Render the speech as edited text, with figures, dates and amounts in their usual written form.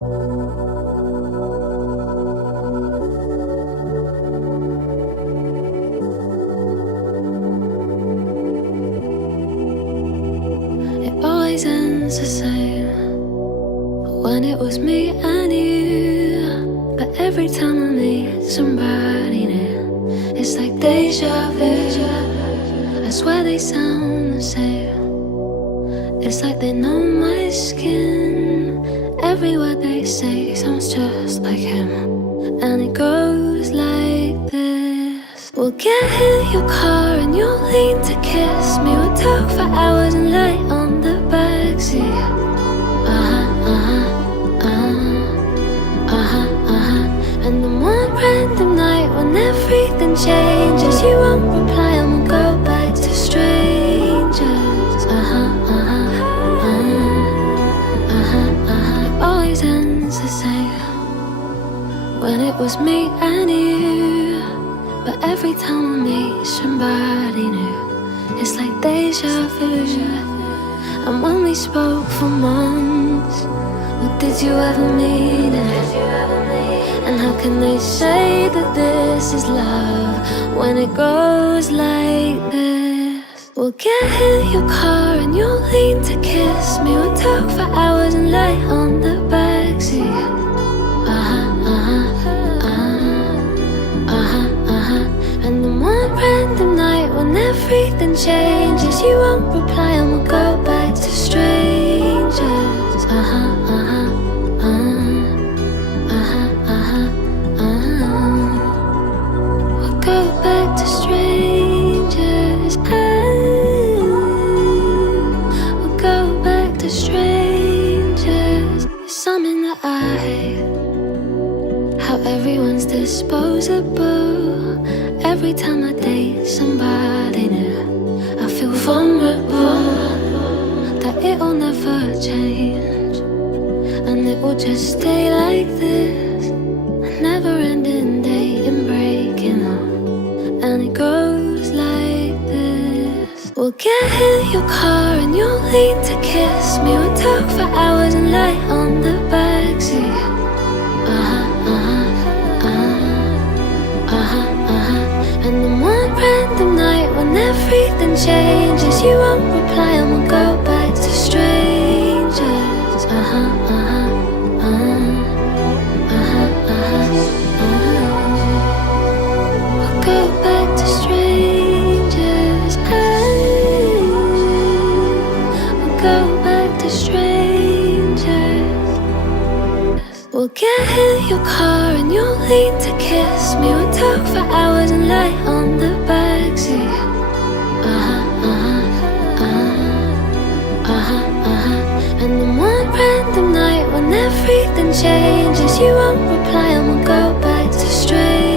It always ends the same when it was me and you. But every time I meet somebody new, it's like deja vu. I swear they sound the same. It's like they know my skin. Every word they say sounds just like him. And it goes like this. We'll get in your car and you'll lean to kiss me. We'll talk for hours and lie on the backseat. And then one random night when everything changes, you won't reply and we'll go back to strangers. It always ends the same when it was me and you. But every time I meet somebody new, it's like deja vu. And when we spoke for months, what did you ever mean it? And how can they say that this is love when it goes like this? We'll get in your car and you'll lean to kiss me. We'll talk for hours and lie on the backseat. And then one random night when everything changes, you won't reply and we'll go back to strangers. We'll go back to strangers. We'll go back to strangers. It's something that I hate, how everyone's disposable. Every time I date somebody new, I feel vulnerable, that it'll never change, and it will just stay like this, a never-ending day in breaking up. And it goes like this. We'll get in your car and you'll lean to kiss me. We'll talk for hours and lie on the backseat. And then one random night when everything changes, you won't reply and we'll go back to strangers. We'll go back to strangers. We'll go back to strangers. We'll get in your car and you'll lean to kiss me. We'll talk for hours and lie on the backseat. And then one random night when everything changes, you won't reply and we'll go back to strangers.